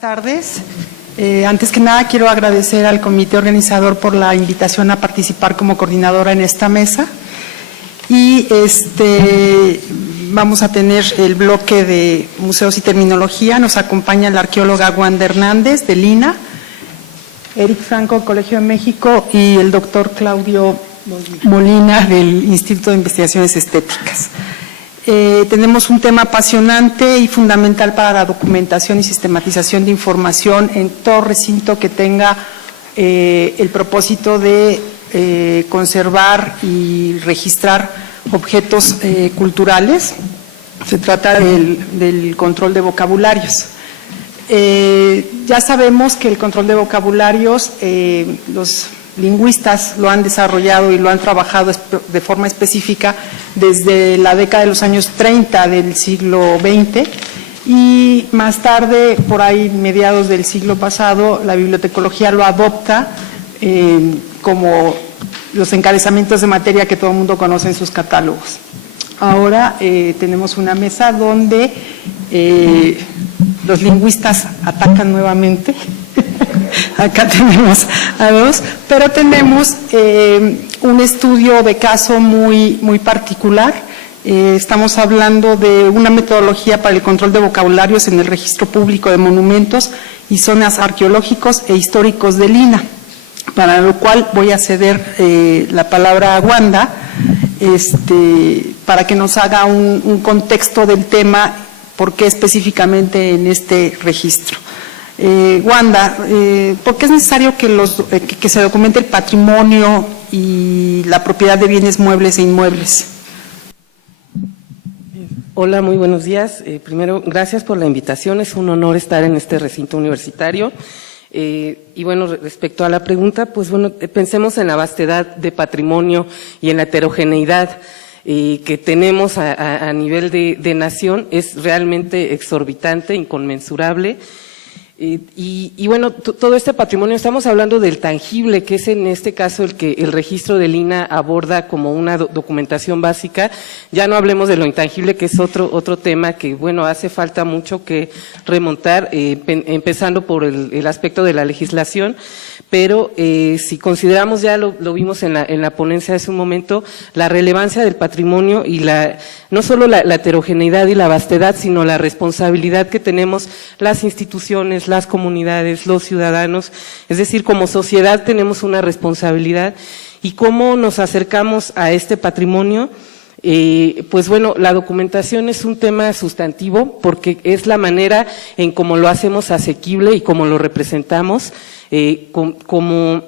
tardes. Antes que nada quiero agradecer al comité organizador por la invitación a participar como coordinadora en esta mesa. Y vamos a tener el bloque de museos y terminología. Nos acompaña la arqueóloga Wanda Hernández de Lina, Eric Franco, Colegio de México, y el doctor Claudio Molina del Instituto de Investigaciones Estéticas. Tenemos un tema apasionante y fundamental para la documentación y sistematización de información en todo recinto que tenga el propósito de conservar y registrar objetos culturales. Se trata del control de vocabularios. Ya sabemos que el control de vocabularios, los lingüistas lo han desarrollado y lo han trabajado de forma específica desde la década de los años 30 del siglo XX y más tarde, por ahí mediados del siglo pasado, la bibliotecología lo adopta como los encabezamientos de materia que todo el mundo conoce en sus catálogos. Ahora tenemos una mesa donde los lingüistas atacan nuevamente. Acá tenemos a dos, pero tenemos un estudio de caso muy particular. Estamos hablando de una metodología para el control de vocabularios en el registro público de monumentos y zonas arqueológicos e históricos de Lina, para lo cual voy a ceder la palabra a Wanda para que nos haga un contexto del tema, por qué específicamente en este registro. Wanda, ¿por qué es necesario que se documente el patrimonio y la propiedad de bienes muebles e inmuebles? Hola, muy buenos días. Primero, gracias por la invitación, es un honor estar en este recinto universitario. Y bueno, respecto a la pregunta, pues bueno, pensemos en la vastedad de patrimonio y en la heterogeneidad que tenemos a nivel de nación, es realmente exorbitante, inconmensurable. Y bueno, todo este patrimonio, estamos hablando del tangible, que es en este caso el que el registro de Lina aborda como una documentación básica. Ya no hablemos de lo intangible, que es otro tema que, bueno, hace falta mucho que remontar, empezando por el aspecto de la legislación. Pero si consideramos, ya lo vimos en la ponencia hace un momento, la relevancia del patrimonio y no solo la heterogeneidad y la vastedad, sino la responsabilidad que tenemos las instituciones, las comunidades, los ciudadanos, es decir, como sociedad tenemos una responsabilidad. ¿Y cómo nos acercamos a este patrimonio? Pues bueno, la documentación es un tema sustantivo porque es la manera en cómo lo hacemos asequible y cómo lo representamos, cómo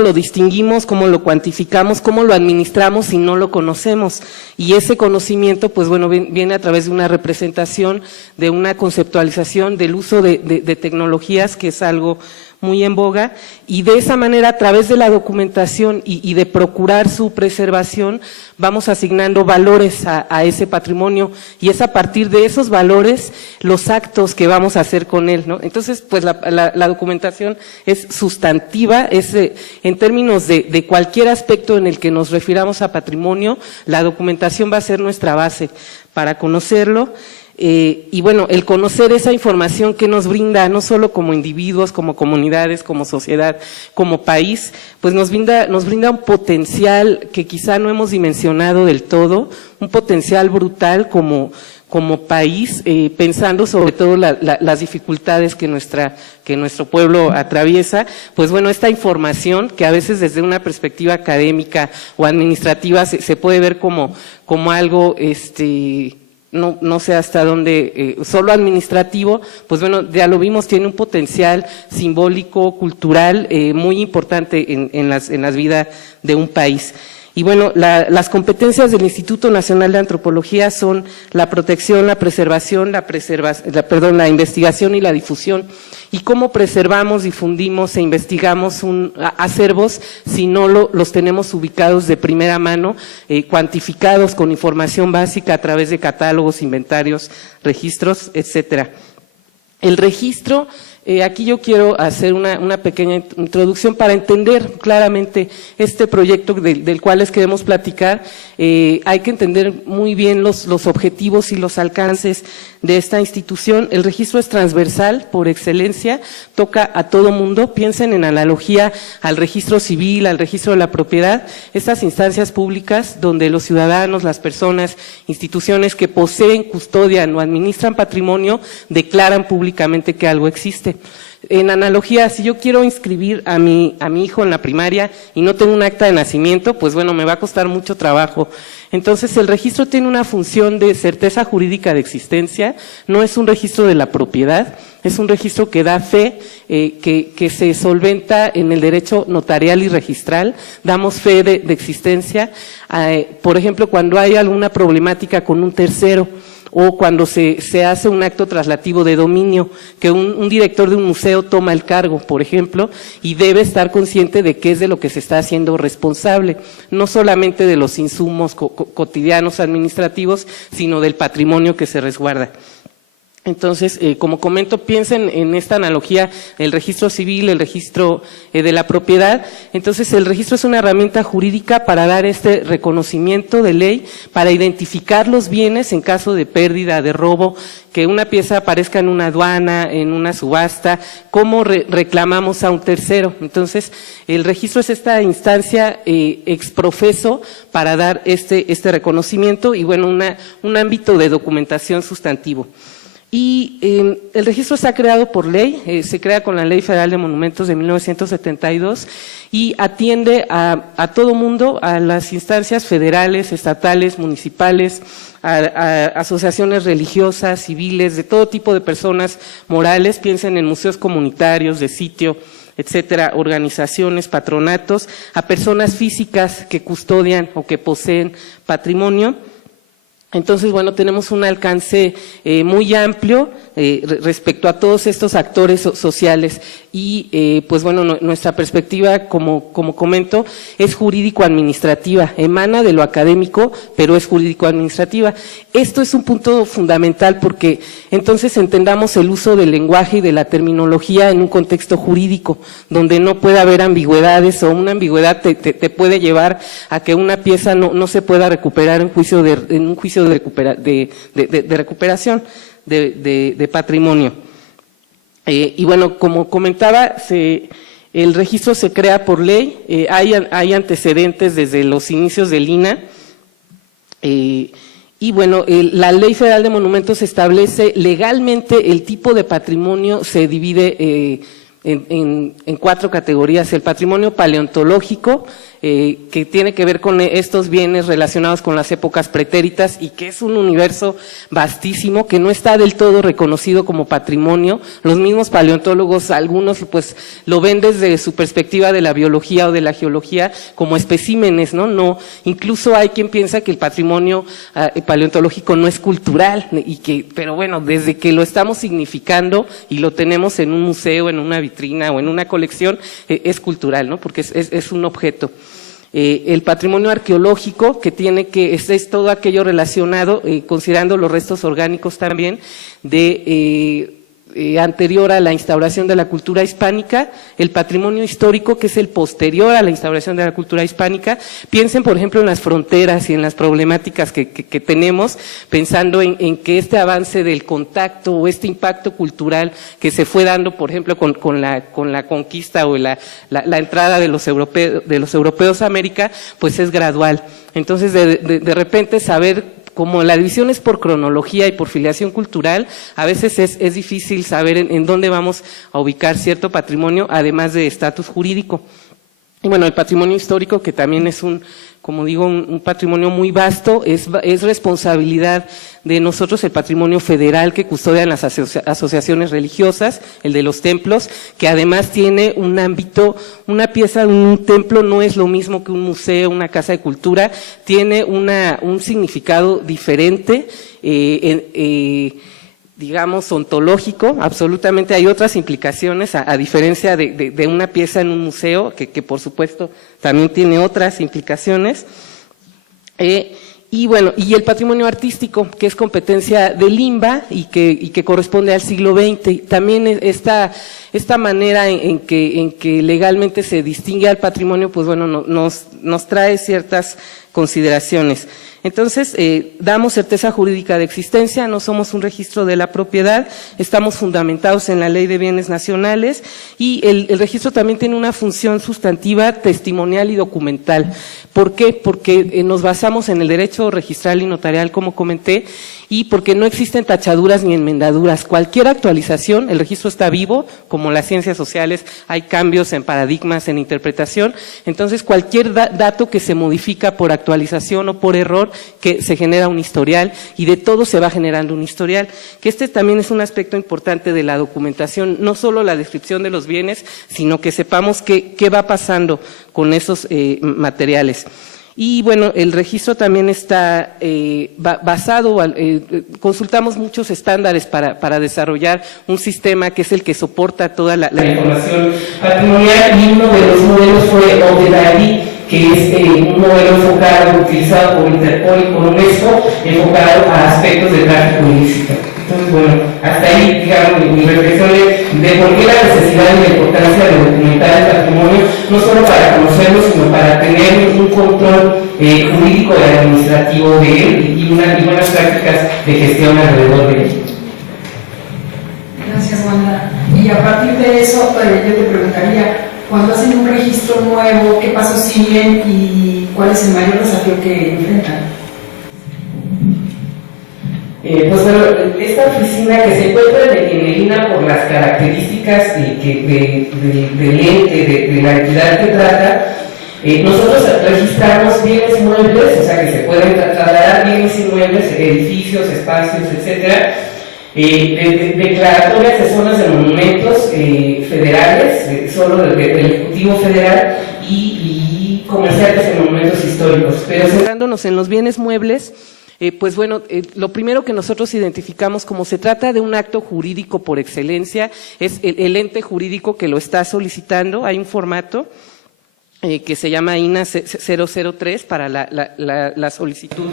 lo distinguimos, cómo lo cuantificamos, cómo lo administramos si no lo conocemos. Y ese conocimiento, pues bueno, viene a través de una representación, de una conceptualización del uso de tecnologías, que es algo muy en boga, y de esa manera, a través de la documentación y de procurar su preservación, vamos asignando valores a ese patrimonio, y es a partir de esos valores los actos que vamos a hacer con él, ¿no? Entonces, pues la documentación es sustantiva, es en términos de cualquier aspecto en el que nos refiramos a patrimonio, la documentación va a ser nuestra base para conocerlo. Y bueno, el conocer esa información que nos brinda, no solo como individuos, como comunidades, como sociedad, como país, pues nos brinda un potencial que quizá no hemos dimensionado del todo, un potencial brutal como país, pensando sobre todo las dificultades que nuestro pueblo atraviesa. Pues bueno, esta información que a veces desde una perspectiva académica o administrativa se puede ver como algo no sé hasta dónde, solo administrativo, pues bueno, ya lo vimos, tiene un potencial simbólico, cultural, muy importante en las vidas de un país. Y bueno, las competencias del Instituto Nacional de Antropología son la protección, la preservación, la investigación y la difusión. ¿Y cómo preservamos, difundimos e investigamos acervos si no los tenemos ubicados de primera mano, cuantificados con información básica a través de catálogos, inventarios, registros, etcétera? El registro, aquí yo quiero hacer una pequeña introducción para entender claramente este proyecto del cual les queremos platicar. Hay que entender muy bien los objetivos y los alcances de esta institución. El registro es transversal por excelencia, toca a todo mundo. Piensen en analogía al registro civil, al registro de la propiedad, estas instancias públicas donde los ciudadanos, las personas, instituciones que poseen, custodian o administran patrimonio declaran públicamente que algo existe. En analogía, si yo quiero inscribir a mi hijo en la primaria y no tengo un acta de nacimiento, pues bueno, me va a costar mucho trabajo. Entonces, el registro tiene una función de certeza jurídica de existencia, no es un registro de la propiedad, es un registro que da fe, que se solventa en el derecho notarial y registral, damos fe de existencia, por ejemplo, cuando hay alguna problemática con un tercero, o cuando se hace un acto traslativo de dominio, que un director de un museo toma el cargo, por ejemplo, y debe estar consciente de qué es de lo que se está haciendo responsable, no solamente de los insumos cotidianos administrativos, sino del patrimonio que se resguarda. Entonces, como comento, piensen en esta analogía, el registro civil, el registro de la propiedad. Entonces, el registro es una herramienta jurídica para dar este reconocimiento de ley, para identificar los bienes en caso de pérdida, de robo, que una pieza aparezca en una aduana, en una subasta, cómo reclamamos a un tercero. Entonces, el registro es esta instancia exprofeso para dar este reconocimiento y, bueno, un ámbito de documentación sustantivo. Y el registro está creado por ley, se crea con la Ley Federal de Monumentos de 1972 y atiende a todo mundo, a las instancias federales, estatales, municipales, a asociaciones religiosas, civiles, de todo tipo de personas morales. Piensen en museos comunitarios, de sitio, etcétera, organizaciones, patronatos, a personas físicas que custodian o que poseen patrimonio. Entonces, bueno, tenemos un alcance muy amplio respecto a todos estos actores sociales y, pues bueno, nuestra perspectiva, como comento, es jurídico-administrativa, emana de lo académico, pero es jurídico-administrativa. Esto es un punto fundamental porque entonces entendamos el uso del lenguaje y de la terminología en un contexto jurídico, donde no puede haber ambigüedades o una ambigüedad te puede llevar a que una pieza no se pueda recuperar en un juicio de recuperación de patrimonio. Y bueno, como comentaba, el registro se crea por ley, hay antecedentes desde los inicios del INAH, y bueno, la Ley Federal de Monumentos establece legalmente el tipo de patrimonio, se divide en 4 categorías: el patrimonio paleontológico, que tiene que ver con estos bienes relacionados con las épocas pretéritas y que es un universo vastísimo que no está del todo reconocido como patrimonio. Los mismos paleontólogos, algunos pues lo ven desde su perspectiva de la biología o de la geología como especímenes, ¿no? Incluso hay quien piensa que el patrimonio paleontológico no es cultural, pero bueno, desde que lo estamos significando y lo tenemos en un museo, en una vitrina o en una colección, es cultural, ¿no? Porque es un objeto. El patrimonio arqueológico, que es todo aquello relacionado, considerando los restos orgánicos también, anterior a la instauración de la cultura hispánica. El patrimonio histórico, que es el posterior a la instauración de la cultura hispánica. Piensen, por ejemplo, en las fronteras y en las problemáticas que tenemos, pensando en que este avance del contacto o este impacto cultural que se fue dando, por ejemplo, con la conquista o la entrada de los europeos a América, pues es gradual. Entonces, de repente saber, como la división es por cronología y por filiación cultural, a veces es difícil saber en dónde vamos a ubicar cierto patrimonio, además de estatus jurídico. Y bueno, el patrimonio histórico, que también es un patrimonio muy vasto, es responsabilidad de nosotros, el patrimonio federal que custodian las asociaciones religiosas, el de los templos, que además tiene un ámbito, una pieza de un templo no es lo mismo que un museo, una casa de cultura, tiene un significado diferente, digamos, ontológico. Absolutamente hay otras implicaciones, a diferencia de una pieza en un museo, que por supuesto también tiene otras implicaciones. Y bueno, y el patrimonio artístico, que es competencia del INBA y que corresponde al siglo XX. También esta manera en que legalmente se distingue al patrimonio, pues bueno, nos trae ciertas consideraciones. Entonces, damos certeza jurídica de existencia, no somos un registro de la propiedad, estamos fundamentados en la Ley de Bienes Nacionales y el registro también tiene una función sustantiva, testimonial y documental. ¿Por qué? Porque nos basamos en el derecho registral y notarial, como comenté, y porque no existen tachaduras ni enmendaduras. Cualquier actualización, el registro está vivo, como las ciencias sociales, hay cambios en paradigmas, en interpretación, entonces cualquier dato que se modifica por actualización o por error, que se genera un historial, y de todo se va generando un historial, que este también es un aspecto importante de la documentación, no solo la descripción de los bienes, sino que sepamos qué va pasando con esos materiales. Y bueno, el registro también está basado, consultamos muchos estándares para desarrollar un sistema que es el que soporta toda la información patrimonial, y uno de los modelos fue ODDID, que es un modelo enfocado, utilizado por Interpol y por UNESCO, enfocado a aspectos de tráfico ilícito. Entonces, bueno, hasta ahí, digamos, mi reflexión de por qué la necesidad y la importancia de documentar el patrimonio, no solo para conocerlo, sino para tener un control jurídico y administrativo de él y buenas prácticas de gestión alrededor de él. Gracias, Wanda. Y a partir de eso, yo te preguntaría, cuando hacen un registro nuevo, ¿qué pasos siguen y cuál es el mayor desafío que enfrentan? Pues bueno, esta oficina que se encuentra en el INA por las características del ente, de la entidad que trata, nosotros registramos bienes muebles, o sea que se pueden trasladar bienes inmuebles, edificios, espacios, etcétera, declaratorias de zonas de monumentos federales, solo del Ejecutivo Federal, y comerciales de monumentos históricos. Pero centrándonos en los bienes muebles, pues bueno, lo primero que nosotros identificamos, como se trata de un acto jurídico por excelencia, es el ente jurídico que lo está solicitando. Hay un formato que se llama INA 003 para la solicitud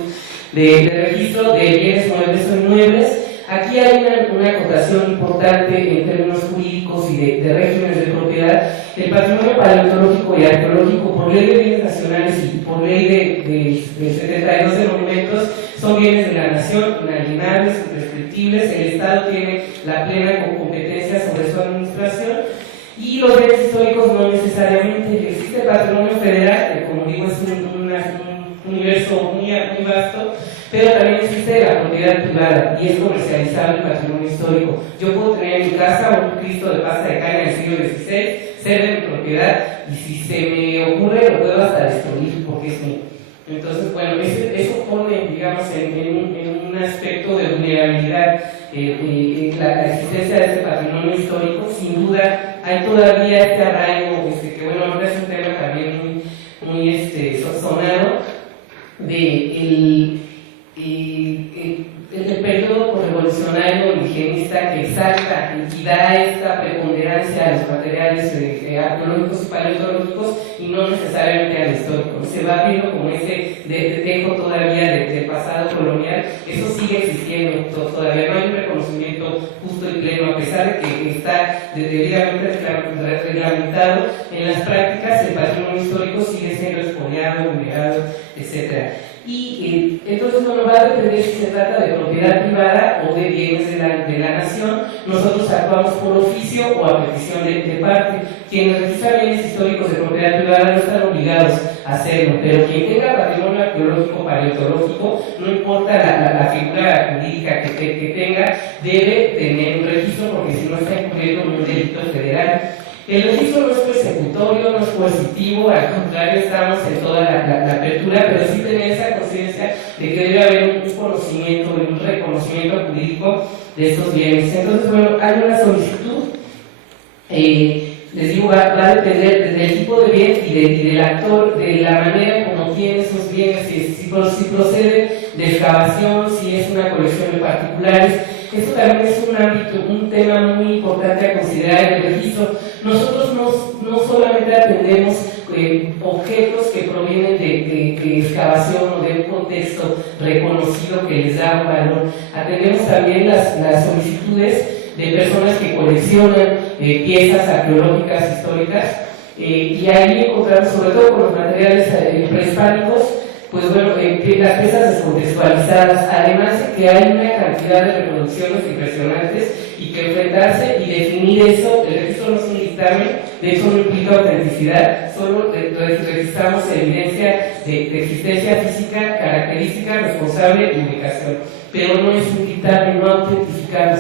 de registro de bienes muebles o inmuebles. Aquí hay una acotación importante en términos jurídicos y de regímenes de propiedad. El patrimonio paleontológico y arqueológico, por ley de bienes nacionales y por ley de 72 de monumentos, son bienes de la nación, inalienables, imprescriptibles. El Estado tiene la plena competencia sobre su administración. Y los bienes históricos no necesariamente. Existe el patrimonio federal, que como digo es un universo muy vasto, pero también existe la propiedad privada y es comercializable el patrimonio histórico. Yo puedo tener en mi casa un Cristo de pasta de caña del siglo XVI, ser de mi propiedad, y si se me ocurre lo puedo hasta destruir porque es mío. Entonces, bueno, eso pone, digamos, en un aspecto de vulnerabilidad la existencia de este patrimonio histórico. Sin duda, hay todavía este arraigo, que bueno, ahora es un tema también muy sonado, el periodo revolucionario indigenista que exalta y da esta preponderancia a los materiales arqueológicos y paleontológicos y no necesariamente al histórico. Se va viendo como ese dejo todavía del pasado colonial. Eso sigue existiendo, todavía no hay un reconocimiento justo y pleno, a pesar de que está debidamente reglamentado. En las prácticas el patrimonio histórico sigue siendo expoliado, vulnerado, etcétera. Y entonces, bueno, va a depender si se trata de propiedad privada o de bienes de la nación. Nosotros actuamos por oficio o a petición de parte. Quienes registran bienes históricos de propiedad privada no están obligados a hacerlo, pero quien tenga patrimonio arqueológico, paleontológico, no importa la figura jurídica que tenga, debe tener un registro, porque si no está incurriendo en un delito federal. El registro no es persecutorio, no es coercitivo, al contrario, estamos en toda la apertura, pero sí tener esa conciencia de que debe haber un conocimiento, un reconocimiento jurídico de estos bienes. Entonces, bueno, hay una solicitud, les digo, va a depender del tipo de bien y del actor, de la manera como tiene esos bienes, si procede de excavación, si es una colección de particulares. Esto también es un ámbito, un tema muy importante a considerar en el registro. Nosotros no solamente atendemos objetos que provienen de excavación o de texto reconocido que les da un valor. Atendemos también las solicitudes de personas que coleccionan piezas arqueológicas históricas, y ahí encontramos, sobre todo con los materiales prehispánicos, pues bueno, las piezas descontextualizadas, además de que hay una cantidad de reproducciones impresionantes y que enfrentarse y definir eso, el registro no es un dictamen, de hecho no implica autenticidad, solo registramos evidencia de existencia física, característica, responsable y ubicación, pero no es un dictamen, no autentificamos.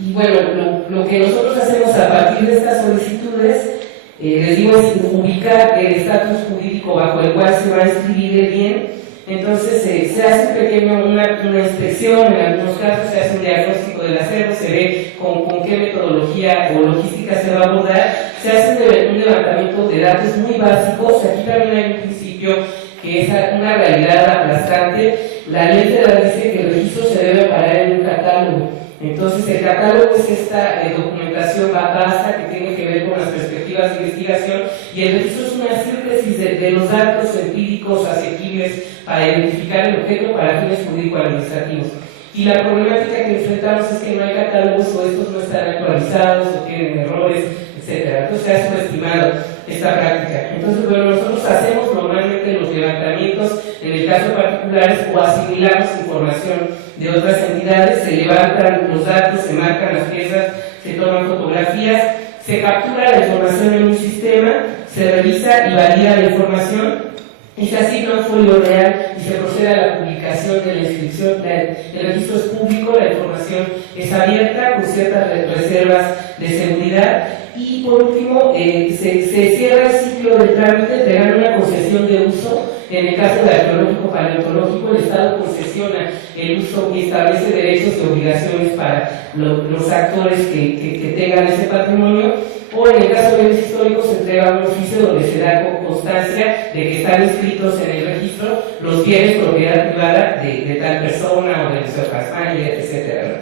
Y bueno, lo que nosotros hacemos a partir de estas solicitudes, les digo, es ubicar el estatus jurídico bajo el cual se va a inscribir el bien. Entonces se hace una inspección, en algunos casos se hace un diagnóstico del acervo, se ve con qué metodología o logística se va a abordar, se hace un levantamiento de datos muy básicos. Aquí también hay un principio que es una realidad aplastante. La ley federal dice que el registro se debe parar en un catálogo. Entonces el catálogo es esta documentación vasta que tiene que ver con las perspectivas de investigación, y el registro es una síntesis de los datos empíricos asequibles para identificar el objeto para fines jurídico-administrativos. Y la problemática que enfrentamos es que no hay catálogos, o estos no están actualizados, o tienen errores, etc. Entonces se ha subestimado esta práctica. Entonces, bueno, nosotros hacemos normalmente los levantamientos, en el caso particulares, o asimilamos información de otras entidades, se levantan los datos, se marcan las piezas, se toman fotografías, se captura la información en un sistema, se revisa y valida la información, y se asigna un folio real y se procede a la publicación de la inscripción. El registro es público, la información es abierta con ciertas reservas de seguridad, y por último se cierra el ciclo del trámite entregando una concesión de uso. En el caso de arqueológico paleontológico, el Estado concesiona el uso y establece derechos y obligaciones para los actores que tengan ese patrimonio, o en el caso de bienes históricos se entrega un oficio donde se da constancia de que están inscritos en el registro los bienes propiedad privada de tal persona o del Museo Casmaña, etc.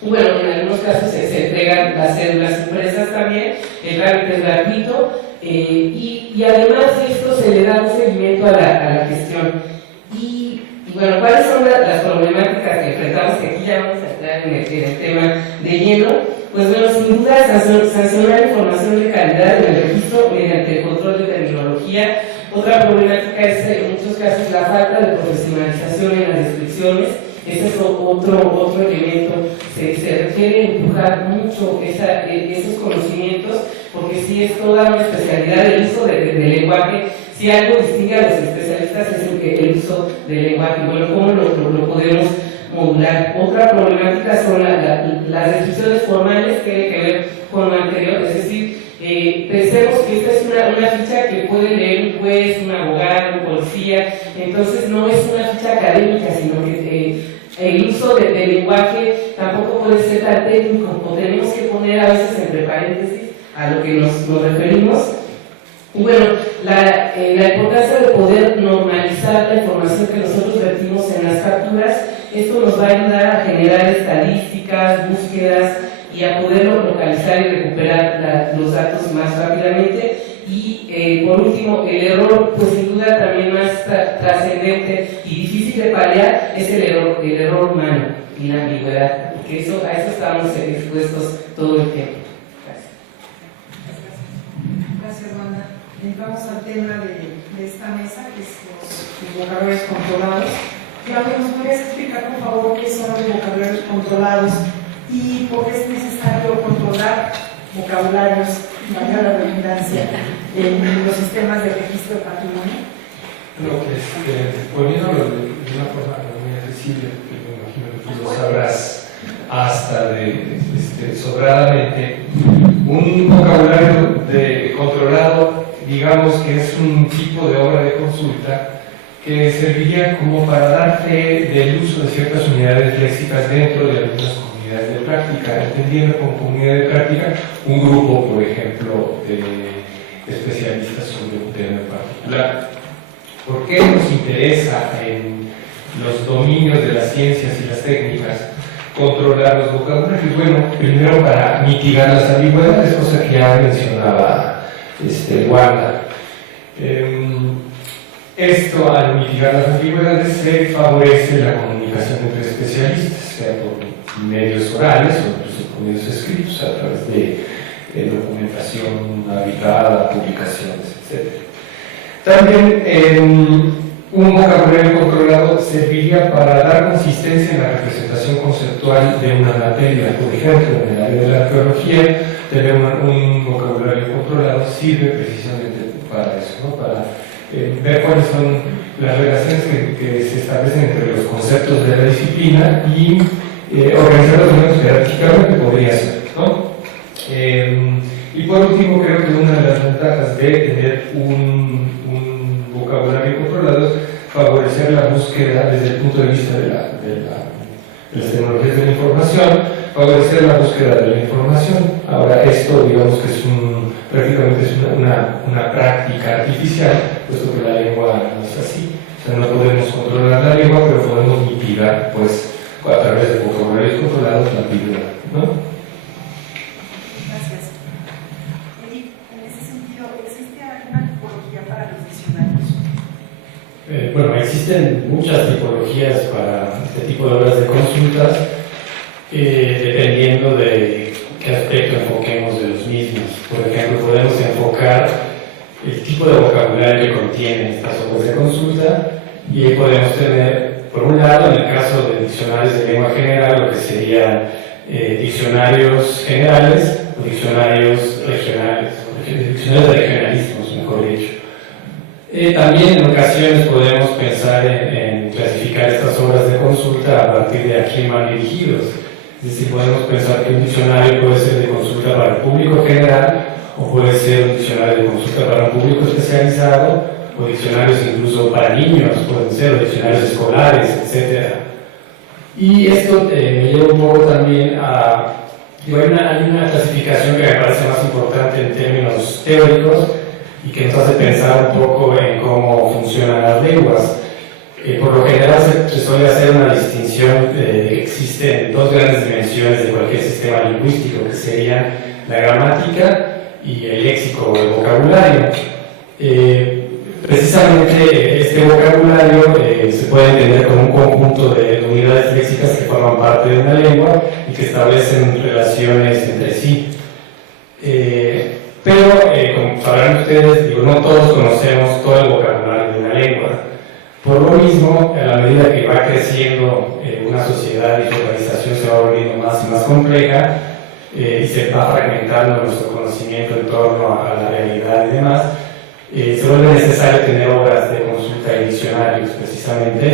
Bueno, en algunos casos se entregan las cédulas impresas también, el trámite es gratuito, y además de esto se le da un seguimiento a la gestión. Y bueno, ¿cuáles son las problemáticas que enfrentamos? Que aquí ya vamos a entrar en el tema de lleno. Pues bueno, sin duda sancionar información de calidad en el registro mediante el control de terminología. Otra problemática es en muchos casos la falta de profesionalización en las descripciones. Ese es otro elemento. Se requiere empujar mucho esos conocimientos, porque sí es toda una especialidad el uso del lenguaje. Si algo distingue a los especialistas es el uso del lenguaje. Bueno, ¿cómo lo podemos modular? Otra problemática son las descripciones formales que tienen que ver con lo anterior, es decir, pensemos que esta es una ficha que puede leer un juez, un abogado, un policía. Entonces no es una ficha académica, sino que el uso del lenguaje tampoco puede ser tan técnico, o tenemos que poner a veces entre paréntesis a lo que nos referimos. Y bueno, la importancia de poder normalizar la información que nosotros vertimos en las capturas. Esto nos va a ayudar a generar estadísticas, búsquedas, y a poderlo localizar y recuperar los datos más rápidamente. Y por último, el error, pues sin duda también más trascendente y difícil de paliar, es el error humano y la ambigüedad, porque a eso estamos expuestos todo el tiempo. Gracias, Wanda. Vamos al tema de esta mesa, que es los vocabularios controlados. Claudia, ¿nos podrías explicar, por favor, qué son los vocabularios controlados y por qué es necesario controlar vocabularios, valga la redundancia, en los sistemas de registro de patrimonio? No, poniéndolo de una forma muy accesible, que me imagino que tú lo sabrás hasta sobradamente, un vocabulario controlado, digamos que es un tipo de obra de consulta que serviría como para dar fe del uso de ciertas unidades léxicas dentro de algunas comunidades de práctica, entendiendo como comunidad de práctica un grupo, por ejemplo, de especialistas sobre un tema en particular. ¿Por qué nos interesa en los dominios de las ciencias y las técnicas controlar los vocabularios? Bueno, primero para mitigar las ambigüedades, cosa que ya mencionaba Wanda. Esto, al mitigar las ambigüedades, se favorece la comunicación entre especialistas, sea por medios orales o incluso por medios escritos, a través de documentación habitada, publicaciones, etc. También un vocabulario controlado serviría para dar consistencia en la representación conceptual de una materia. Por ejemplo, en el área de la arqueología, tener un vocabulario controlado sirve precisamente para eso, ¿no? Para ver cuáles son las relaciones que se establecen entre los conceptos de la disciplina y organizarlos menos jerárquicamente podría ser, ¿no? Y por último, creo que una de las ventajas de tener un vocabulario controlado es favorecer la búsqueda desde el punto de vista de las tecnologías de la información, favorecer la búsqueda de la información. Ahora, esto, digamos que es prácticamente es una práctica artificial, puesto que la lengua no es así. O sea, no podemos controlar la lengua, pero podemos mitigar, pues, a través de vocabularios controlados, la ambigüedad, ¿no? Gracias. Eric, en ese sentido, ¿existe alguna tipología para los diccionarios? Bueno, existen muchas tipologías para este tipo de obras de consultas, dependiendo de qué aspecto enfoquemos de los mismos. Por ejemplo, podemos enfocar el tipo de vocabulario que contienen estas obras de consulta, y ahí podemos tener, por un lado, en el caso de diccionarios de lengua general, lo que serían diccionarios generales o diccionarios regionales, diccionarios de regionalismos, mejor dicho. También en ocasiones podemos pensar en clasificar estas obras de consulta a partir de a quién van dirigidos. Es decir, podemos pensar que un diccionario puede ser de consulta para el público general, o puede ser un diccionario de consulta para un público especializado, o diccionarios incluso para niños, pueden ser, o diccionarios escolares, etc. Y esto me lleva un poco también a... hay una clasificación que me parece más importante en términos teóricos, y que nos hace pensar un poco en cómo funcionan las lenguas. Por lo general se suele hacer una distinción de que existen dos grandes dimensiones de cualquier sistema lingüístico, que serían la gramática y el léxico o el vocabulario. Precisamente este vocabulario se puede entender como un conjunto de unidades léxicas que forman parte de una lengua y que establecen relaciones entre sí. Pero, como sabrán ustedes, no todos conocemos todo el vocabulario de una lengua. Por lo mismo, a la medida que va creciendo una sociedad y su organización se va volviendo más y más compleja, y se va fragmentando nuestro conocimiento en torno a la realidad y demás, se vuelve necesario tener obras de consulta y diccionarios, precisamente,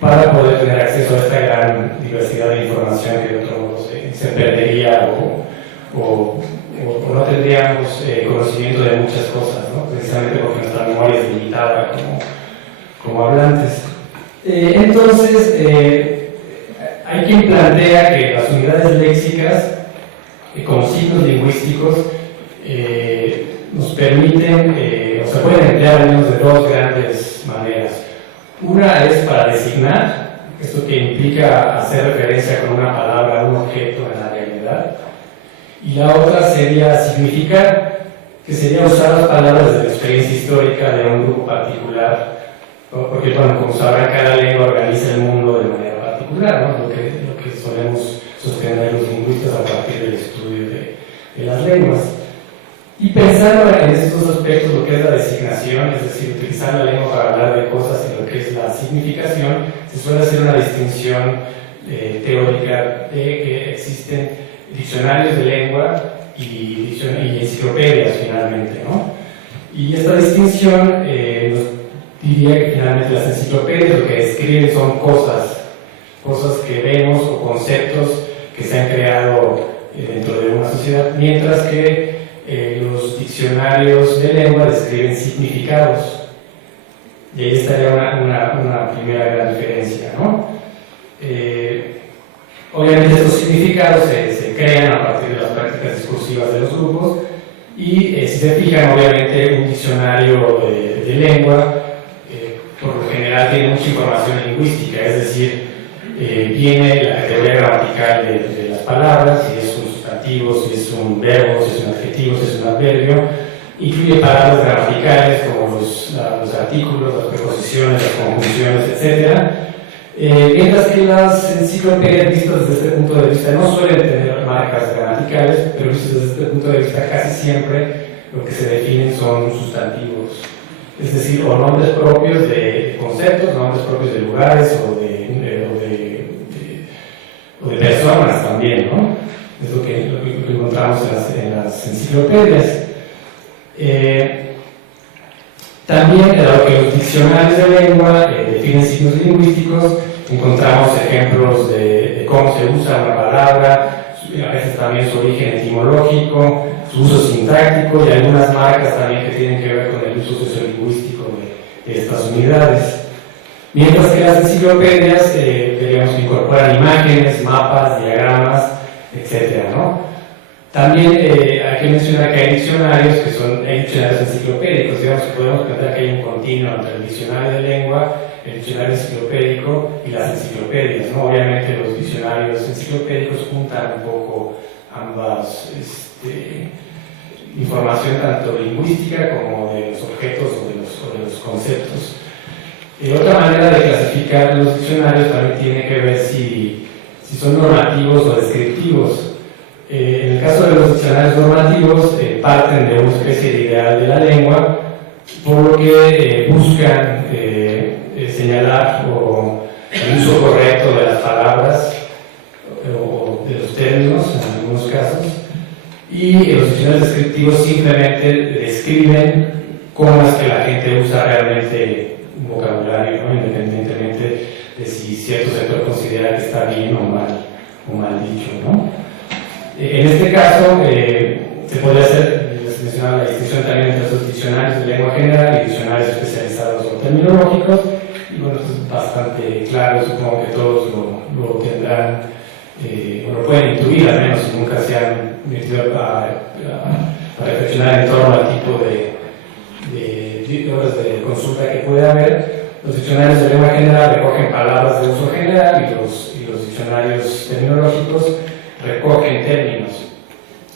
para poder tener acceso a esta gran diversidad de información que de otro modo se perdería o no tendríamos conocimiento de muchas cosas, ¿no? Precisamente porque nuestra memoria es limitada como hablantes. Entonces, hay quien plantea que las unidades léxicas, como signos lingüísticos, nos permiten, o se pueden emplear al menos de dos grandes maneras. Una es para designar, esto que implica hacer referencia con una palabra a un objeto en la realidad. Y la otra sería significar, que sería usar las palabras de la experiencia histórica de un grupo particular, ¿no? Porque, bueno, como sabrán, cada lengua organiza el mundo de manera particular, ¿no? Lo que solemos sostener los lingüistas a partir del estudio de las lenguas. Y pensando en estos aspectos, lo que es la designación, es decir, utilizar la lengua para hablar de cosas, y lo que es la significación, se suele hacer una distinción teórica de que existen diccionarios de lengua y enciclopedias, finalmente, ¿no? Y esta distinción nos diría que finalmente las enciclopedias lo que describen son cosas que vemos o conceptos que se han creado dentro de una sociedad, mientras que los diccionarios de lengua describen significados. Y ahí estaría una primera gran diferencia, ¿no? Obviamente estos significados se crean a partir de las prácticas discursivas de los grupos, y si se fijan, obviamente un diccionario de lengua por lo general tiene mucha información lingüística, es decir, viene la categoría gramatical de las palabras, si es un sustantivo, si es un verbo, si es un adjetivo, si es un adverbio, incluye palabras gramaticales como los artículos, las preposiciones, las conjunciones, etc. Mientras que las enciclopedias vistas desde este punto de vista no suelen tener marcas gramaticales, pero vistas desde este punto de vista casi siempre lo que se definen son sustantivos, es decir, o nombres propios de conceptos, nombres propios de lugares o de personas también, ¿no? Es lo que encontramos en las enciclopedias. También, dado que los diccionarios de lengua definen signos lingüísticos, encontramos ejemplos de cómo se usa una palabra, a veces también su origen etimológico, su uso sintáctico y algunas marcas también que tienen que ver con el uso sociolingüístico de estas unidades. Mientras que las enciclopedias, digamos, incorporan imágenes, mapas, diagramas, etc., ¿no? También hay que mencionar que hay diccionarios que son diccionarios enciclopédicos, digamos que podemos pensar que hay un continuo entre el diccionario de lengua, el diccionario enciclopédico y las enciclopedias, ¿no? Obviamente los diccionarios enciclopédicos juntan un poco ambas información tanto lingüística como de los objetos o de los conceptos. Otra manera de clasificar los diccionarios también tiene que ver si son normativos o descriptivos. En el caso de los diccionarios normativos, parten de una especie de ideal de la lengua, por lo que buscan señalar el uso correcto de las palabras o de los términos en algunos casos, y los diccionarios descriptivos simplemente describen cómo es que la gente usa realmente un vocabulario, ¿no? Independientemente de si cierto sector considera que está bien o mal dicho, ¿no? En este caso, se podría hacer, les mencionaba la distinción también entre los diccionarios de lengua general y diccionarios especializados o terminológicos, y bueno, esto es bastante claro, supongo que todos lo tendrán, o lo pueden intuir, al menos si nunca se han metido a reflexionar en torno al tipo de horas de consulta que puede haber. Los diccionarios de lengua general recogen palabras de uso general y los diccionarios terminológicos recogen términos.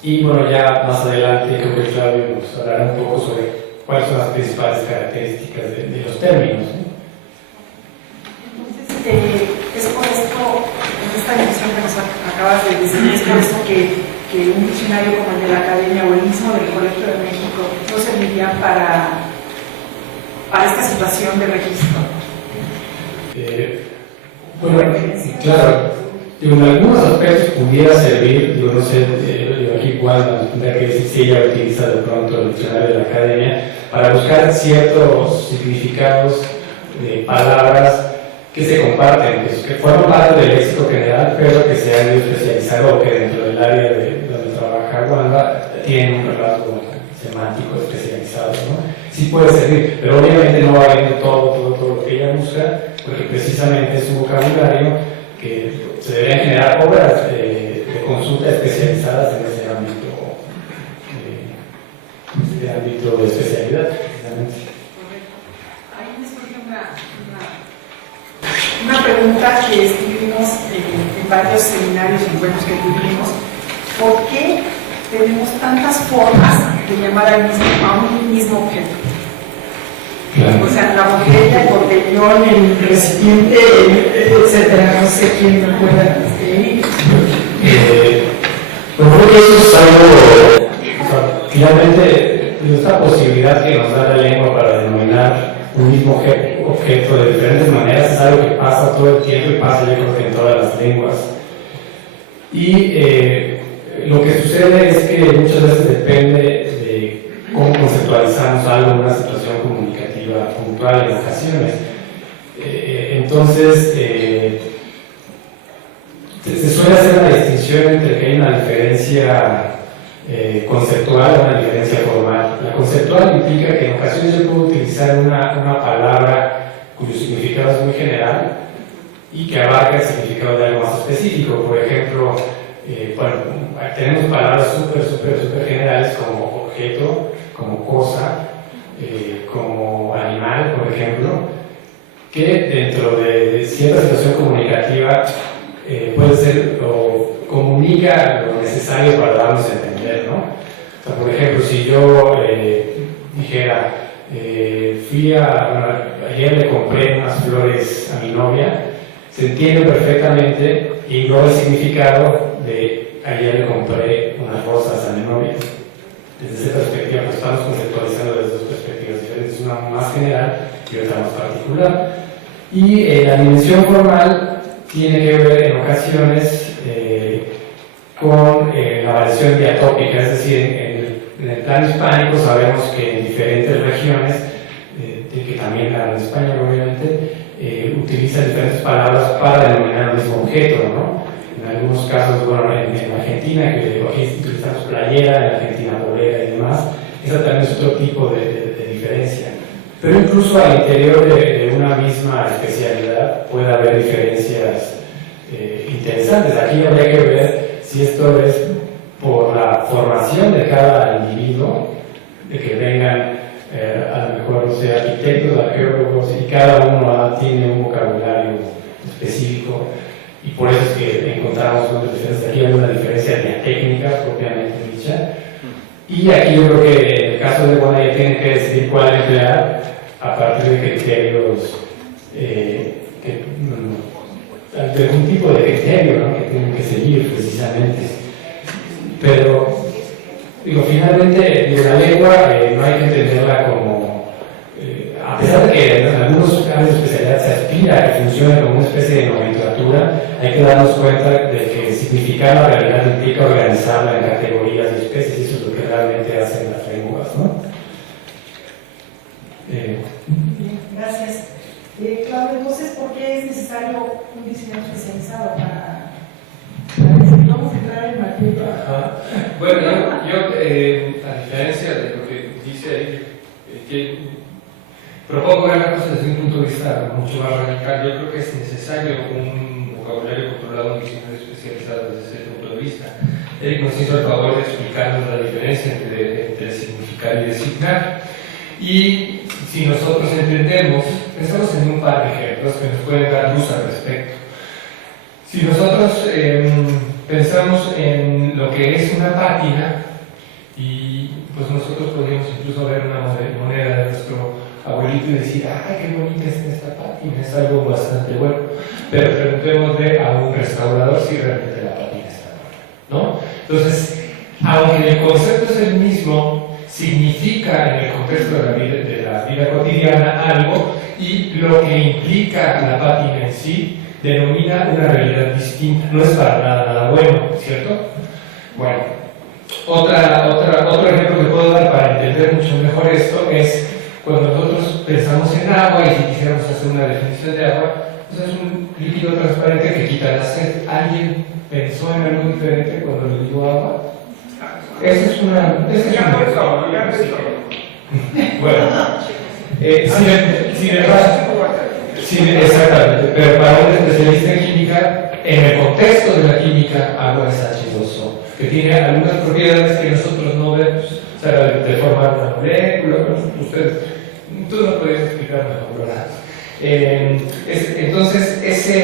Y bueno, ya más adelante creo que Claudio nos hablará un poco sobre cuáles son las principales características de los términos, ¿no? Entonces, es por esto, en esta edición que nos acabas de decir, es por esto que un diccionario como el de la Academia o el mismo del Colegio de México no serviría para esta situación de registro. Bueno, claro, en algunos aspectos pudiera servir, yo no sé, aquí igual tendría que decir si ella utiliza de pronto el diccionario de la Academia para buscar ciertos significados de palabras que se comparten, que forman parte del léxico general, pero que se han especializado o que dentro del área donde trabaja Wanda tienen un rasgo semántico especializado, ¿no? Sí puede servir, pero obviamente no va a venir todo lo que ella busca, porque precisamente es un vocabulario que se deberían generar obras de consulta especializadas en ese ámbito de especialidad, precisamente. Ahí me surge una pregunta que escribimos en varios seminarios y encuentros que tuvimos. ¿Por qué tenemos tantas formas de llamar a un mismo objeto? Claro. O sea, la botella, el botellón, el recipiente, etcétera. No sé quién me acuerda. Pues creo que eso es algo, finalmente, esta posibilidad que nos da la lengua para denominar un mismo objeto de diferentes maneras es algo que pasa todo el tiempo y pasa, yo creo que en todas las lenguas. Y lo que sucede es que muchas veces depende de cómo conceptualizamos algo en una situación comunicativa puntual en ocasiones. Entonces, se suele hacer una distinción entre que hay una diferencia conceptual o una diferencia formal. La conceptual implica que en ocasiones yo puedo utilizar una palabra cuyo significado es muy general y que abarca el significado de algo más específico. Por ejemplo, tenemos palabras súper generales como objeto, como cosa, como animal, por ejemplo, que dentro de cierta situación comunicativa puede ser o comunica lo necesario para darnos a entender, ¿no? O sea, por ejemplo, si yo dijera, ayer le compré unas flores a mi novia, se entiende perfectamente y no el significado de ayer le compré unas rosas a mi novia. Desde esa perspectiva, pues estamos conceptualizando desde dos perspectivas diferentes, una más general y otra más particular. Y la dimensión formal tiene que ver en ocasiones con la variación diatópica, es decir, en el plano hispánico sabemos que en diferentes regiones, que también hablan español obviamente, utilizan diferentes palabras para denominar el mismo objeto, ¿no? En algunos casos, bueno, en Argentina, que aquí utilizamos playera, en Argentina polera y demás, esa también es otro tipo de diferencia. Pero incluso al interior de una misma especialidad puede haber diferencias interesantes. Aquí habría que ver si esto es por la formación de cada individuo, de que vengan a lo mejor, o sea, arquitectos, arqueólogos, y cada uno tiene un vocabulario específico, y por eso es que encontramos una diferencia. Aquí hay una diferencia de la técnica propiamente dicha, y aquí yo creo que en el caso de Guanaya tienen que decidir cuál emplear a partir de criterios de algún tipo de criterio, ¿no?, que tienen que seguir precisamente. Pero digo, finalmente la lengua no hay que entenderla como, a pesar de que en algunos casos de especialidad se aspira a que funcione como una especie de nomenclatura, hay que darnos cuenta de que significar la realidad implica organizarla en categorías de especies, y eso es lo que realmente hacen las lenguas, ¿no? Gracias. Claudio, entonces, ¿por qué es necesario un diseñador especializado para vamos a entrar en materia? Ajá. Bueno, yo a diferencia de lo que dice ahí, que propongo ver las cosas desde un punto de vista mucho más radical. Yo creo que es necesario un vocabulario controlado, un diccionario especializado desde ese punto de vista. Eric nos hizo el favor de explicarnos la diferencia entre significar y designar. Y si nosotros entendemos, pensamos en un par de ejemplos que nos pueden dar luz al respecto. Si nosotros pensamos en lo que es una pátina, y pues nosotros podríamos incluso ver una moneda de nuestro abuelito y decir, ¡ay, qué bonita es esta pátina! Es algo bastante bueno. Pero preguntémosle a un restaurador si realmente la pátina está buena, ¿no? Entonces, aunque el concepto es el mismo, significa en el contexto de la vida cotidiana algo, y lo que implica la pátina en sí denomina una realidad distinta. No es para nada bueno, ¿cierto? Bueno, otro ejemplo que puedo dar para entender mucho mejor esto es cuando nosotros pensamos en agua, y si quisiéramos hacer una definición de agua, pues es un líquido transparente que quita la sed. ¿Alguien pensó en algo diferente cuando le digo agua? Esa es una... Bueno, exactamente, pero para un especialista en química, en el contexto de la química, agua es H2O, que tiene algunas propiedades que nosotros no vemos, o sea, de formar una molécula. Tú nos podrías explicar mejor, ¿verdad? Entonces, esa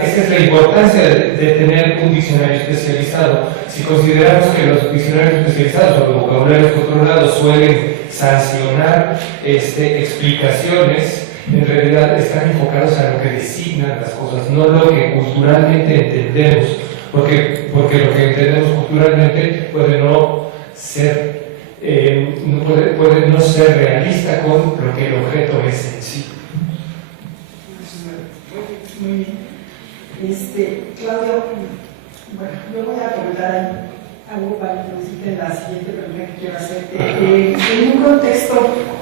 es la importancia de tener un diccionario especializado. Si consideramos que los diccionarios especializados o los vocabularios controlados suelen sancionar explicaciones, en realidad están enfocados a lo que designan las cosas, no lo que culturalmente entendemos, porque lo que entendemos culturalmente puede no ser puede no ser realista con lo que el objeto es en sí. Muy bien. Claudio, bueno, yo voy a comentar algo para introducirte en la siguiente pregunta que quiero hacerte. En un contexto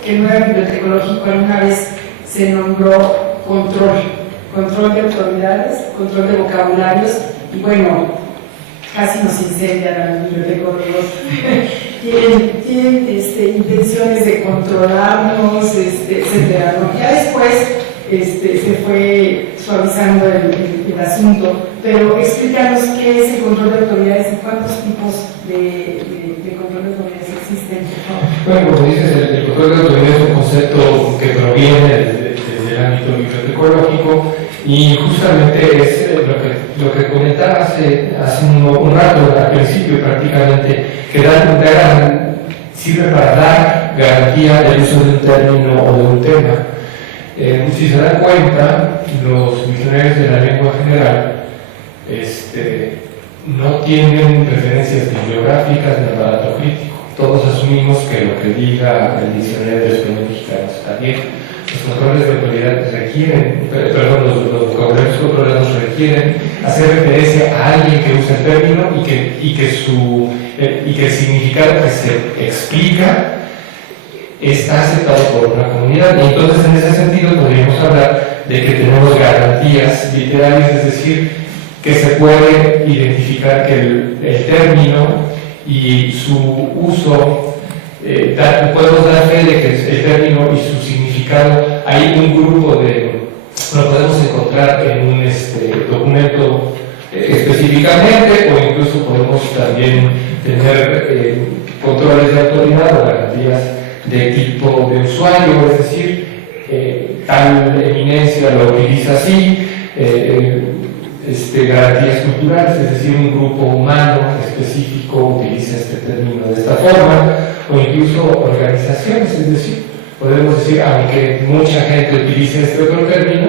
que no era bibliotecológico, alguna vez se nombró control de autoridades, control de vocabularios, y bueno, casi nos incendian a los bibliotecólogos. tienen intenciones de controlarnos, etcétera, ¿no? Ya después se fue suavizando el asunto, pero explícanos qué es el control de autoridades y cuántos tipos de control de autoridades existen, por favor. Bueno, como dices, el control de autoridades es un concepto que proviene desde el ámbito bibliotecológico, y justamente es lo que lo que comentaba hace un rato, al principio prácticamente, que sirve para dar garantía del uso de un término o de un tema. Si se dan cuenta, los diccionarios de la lengua general no tienen referencias bibliográficas ni aparato crítico. Todos asumimos que lo que diga el diccionario de español mexicano está bien. Los controles de autoridad requieren, los vocabularios controlados requieren hacer referencia a alguien que usa el término y que el significado que se explica está aceptado por una comunidad. Y entonces, en ese sentido, podríamos hablar de que tenemos garantías literarias, es decir, que se puede identificar que el término y su uso, podemos dar fe de que el término y su significado, hay un grupo lo podemos encontrar en un documento específicamente, o incluso podemos también tener controles de autoridad o garantías de tipo de usuario, es decir, tal eminencia lo utiliza así, garantías culturales, es decir, un grupo humano específico utiliza este término de esta forma, o incluso organizaciones, es decir, podemos decir, aunque mucha gente utilice este otro término,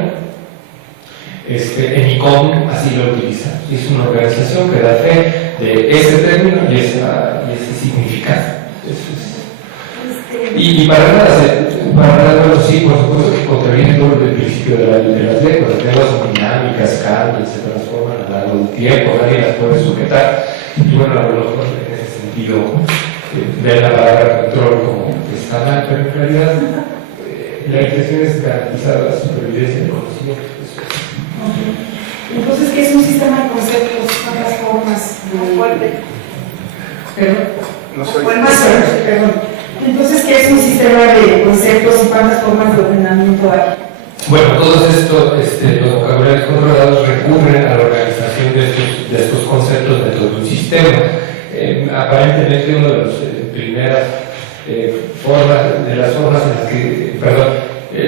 en ICOM así lo utiliza, es una organización que da fe de ese término y ese significado. Y para nada, bueno, sí, por supuesto, contraviendo el principio de las lenguas son dinámicas, cambian, se transforman a lo largo del tiempo, nadie las puede sujetar. Y bueno, a lo mejor en ese sentido, ver la palabra control como que está mal, pero en realidad la intención es garantizar la supervivencia del conocimiento. Entonces, ¿qué es un sistema de conceptos? ¿Cuántas formas? Entonces, ¿qué es un sistema de conceptos y cuántas formas de ordenamiento hay? Bueno, todos estos, los vocabularios controlados recurren a la organización de estos conceptos dentro de un sistema. Aparentemente, una de las primeras formas, de las formas en las que,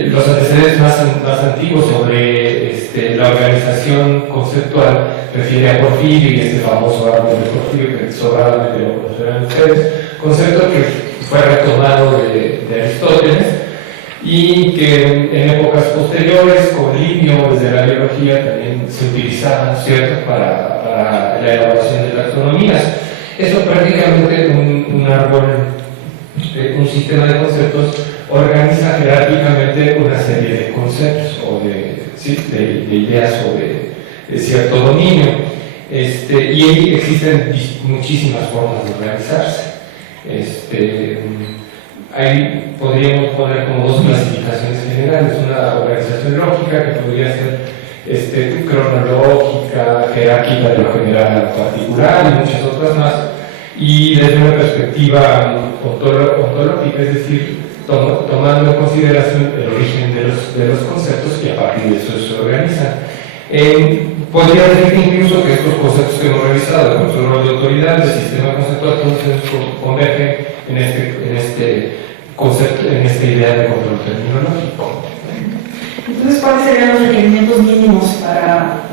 los antecedentes más antiguos sobre la organización conceptual refiere a Porfirio y famoso árbol de Porfirio que sobradamente lo conocerán ustedes, concepto que fue retomado de Aristóteles y que en épocas posteriores, con Linneo desde la biología, también se utilizaban, ¿cierto?, para la elaboración de taxonomías. Eso prácticamente un árbol, un sistema de conceptos organiza jerárquicamente una serie de conceptos o de ideas o de cierto dominio. Y ahí existen muchísimas formas de organizarse. Ahí podríamos poner como dos clasificaciones generales: una organización lógica que podría ser cronológica, jerárquica de lo general a lo particular y muchas otras más, y desde una perspectiva ontológica, es decir, tomando en consideración el origen de los conceptos y a partir de eso se organizan. Podría decir incluso que estos conceptos que hemos revisado, el control de autoridad, el sistema conceptual, todos convergen en este concepto, en esta idea de control terminológico. Entonces, ¿cuáles serían los requerimientos mínimos para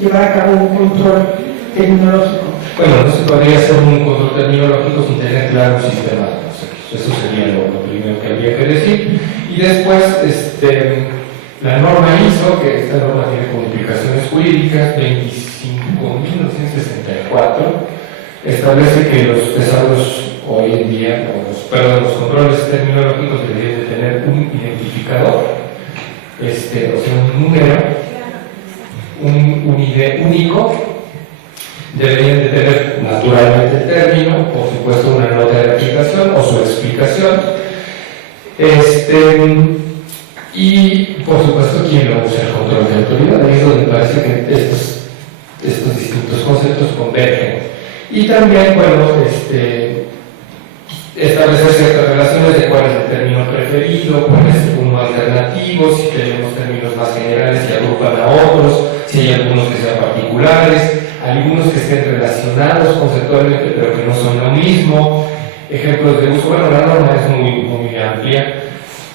llevar a cabo un control terminológico? Bueno, no se podría hacer un control terminológico sin tener claro un sistema de conceptos. Eso sería lo primero que habría que decir. Y después, la norma ISO, que esta norma tiene como implicaciones jurídicas, 25.964, establece que los desarrollos hoy en día, los controles terminológicos deberían de tener un identificador, o sea, un número, un ID único, deberían de tener naturalmente el término, por supuesto una nota de aplicación o su explicación, y por supuesto quien lo usa el control de autoridad. Ahí es donde parece que estos distintos conceptos convergen. Y también, bueno, establecer ciertas relaciones de cuál es el término preferido, cuál es uno alternativo, si tenemos términos más generales que agrupan a otros, si hay algunos que sean particulares, algunos que estén relacionados conceptualmente pero que no son lo mismo. Ejemplos de uso, bueno, la norma es muy amplia.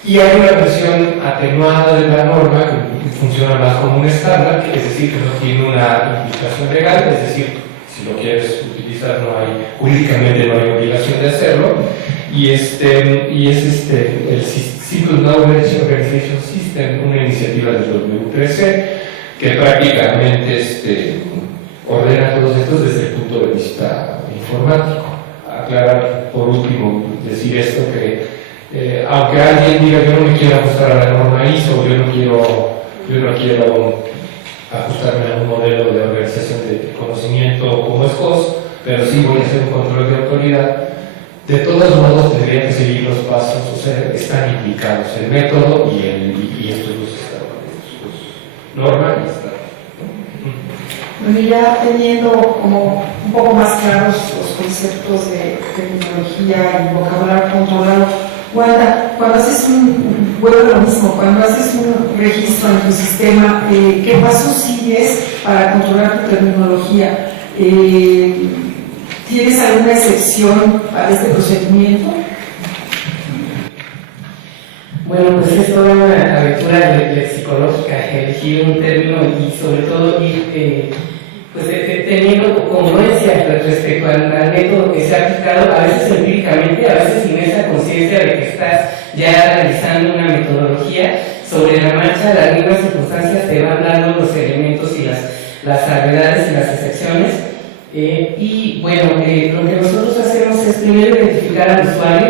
Y hay una versión atenuada de la norma que funciona más como un estándar, que es decir, que no tiene una implicación legal, es decir, si lo quieres utilizar, jurídicamente no hay obligación de hacerlo, y es el Simple Knowledge Organization System, una iniciativa del W3C, que prácticamente ordena todos estos desde el punto de vista informático. Aclarar, por último, decir esto que aunque alguien diga yo no me quiero ajustar a la norma ISO, yo no quiero ajustarme a un modelo de organización de conocimiento como SCOS, pero sí voy a hacer un control de autoridad, de todos modos tendrían que seguir los pasos, o sea, están implicados el método y estos dos estados, norma y estado. Bueno, ya teniendo como un poco más claros los conceptos de terminología y vocabulario controlado, Wanda, cuando haces cuando haces un registro en tu sistema, ¿qué pasos sigues para controlar tu terminología? ¿Tienes alguna excepción para este procedimiento? Bueno, pues es toda una aventura lexicológica, elegir un término y sobre todo ir teniendo congruencia respecto al método que se ha aplicado, a veces empíricamente, a veces sin esa conciencia de que estás ya realizando una metodología. Sobre la marcha, las mismas circunstancias te van dando los elementos y las salvedades y las excepciones. Y bueno, lo que nosotros hacemos es primero identificar al usuario.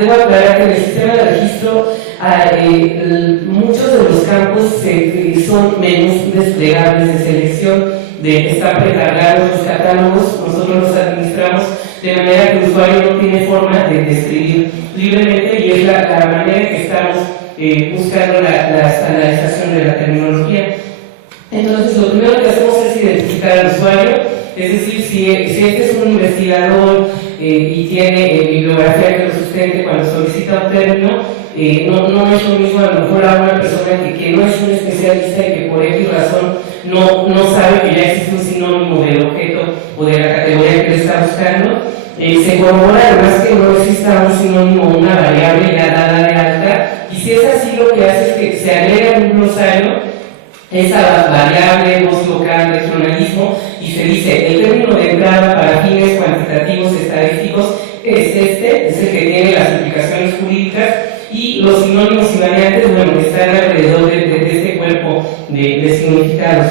Debo aclarar que en el sistema de registro muchos de los campos son menús desplegables de selección, están precargados los catálogos, nosotros los administramos de manera que el usuario no tiene forma de escribir libremente, y es la manera en que estamos buscando la estandarización de la terminología. Entonces, lo primero que hacemos es identificar al usuario, es decir, si este es un investigador y tiene bibliografía que lo sustente cuando solicita un término, no es lo mismo a lo mejor a una persona que no es un especialista y que por X razón no sabe que ya existe un sinónimo del objeto o de la categoría que le está buscando. Se corrobora además que no exista un sinónimo o una variable ya dada de alta, y si es así, lo que hace es que se agrega en un glosario esa variable, voz local, regionalismo, y se dice el término de entrada para fines cuantitativos estadísticos es el que tiene las implicaciones jurídicas, y los sinónimos y variantes, bueno, están alrededor de este cuerpo de significados.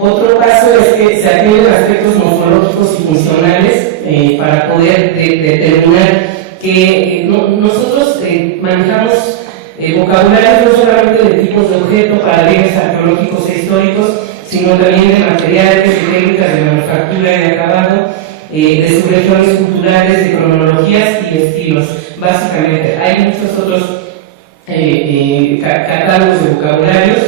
Otro paso es que se atienden aspectos morfológicos y funcionales para poder determinar que nosotros manejamos vocabulario no solamente de tipos de objeto para bienes arqueológicos e históricos, sino también de materiales, de técnicas de manufactura y de acabado, de subregiones culturales, de cronologías y de estilos. Básicamente, hay muchos otros catálogos de vocabularios.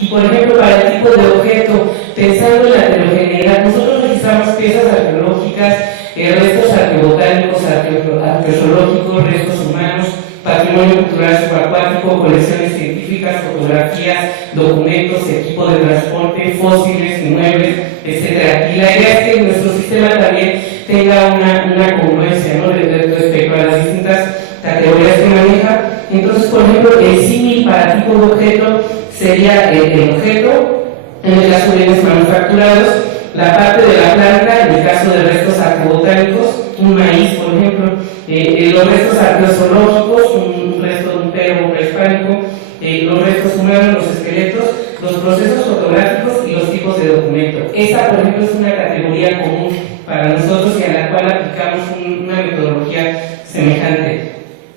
Y por ejemplo, para el tipo de objeto, pensando en la heterogeneidad, nosotros registramos piezas arqueológicas, restos arqueobotánicos, arqueológicos, restos humanos, patrimonio cultural subacuático, colecciones científicas, fotografías, documentos, equipo de transporte, fósiles, inmuebles, etc. Y la idea es que nuestro sistema también tenga una congruencia, ¿no?, respecto a las distintas categorías que maneja. Entonces, por ejemplo, el símil para tipo de objeto sería el objeto, en el caso de bienes manufacturados, la parte de la planta, en el caso de restos arqueobotánicos, un maíz, por ejemplo, los restos arqueozoológicos, un resto de un perro prehispánico, los restos humanos, los esqueletos, los procesos fotográficos y los tipos de documento. Esta, por ejemplo, es una categoría común para nosotros y a la cual aplicamos una metodología semejante.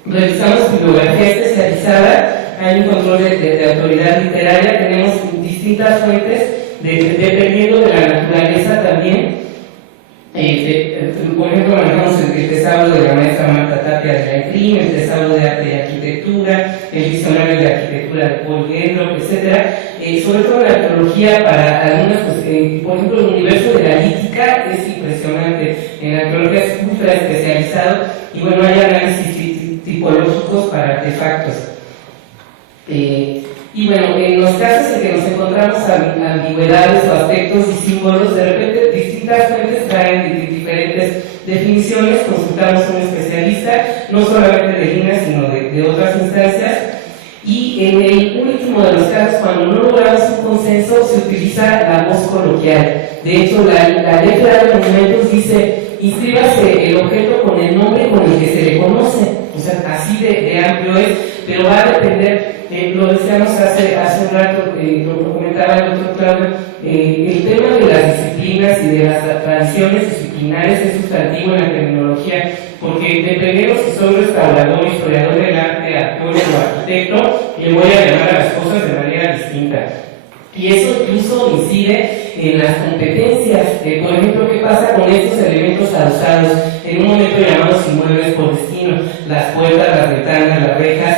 Realizamos bibliografía especializada, hay un control de autoridad literaria, tenemos distintas fuentes, dependiendo de la naturaleza también. Por ejemplo, manejamos el tesauro de la maestra Marta Tapia de la ECRIM, el tesauro de arte y arquitectura, el diccionario de arquitectura de Paul Gendrock, etc. Sobre todo la arqueología para algunas, por ejemplo, el universo de la lítica es impresionante, en la arqueología es ultra especializado, y bueno, hay análisis tipológicos para artefactos. Y bueno, en los casos en que nos encontramos ambigüedades o aspectos y símbolos, de repente distintas fuentes traen diferentes definiciones, consultamos a un especialista, no solamente de línea, sino de otras instancias. Y en el último de los casos, cuando no logramos un consenso, se utiliza la voz coloquial. De hecho, la letra de monumentos dice: inscríbase el objeto con el nombre con el que se le conoce. O sea, así de amplio es, pero va a depender, lo decíamos hace un rato, lo comentaba el doctor Claudio, el tema de las disciplinas y de las tradiciones disciplinares es sustantivo en la terminología, porque dependiendo si soy restaurador, historiador del arte, arqueólogo o arquitecto, le voy a llamar a las cosas de manera distinta. Y eso incluso incide en las competencias. Por ejemplo, ¿qué pasa con estos elementos adosados? En un momento llamados inmuebles por destino, las puertas, las ventanas, las rejas.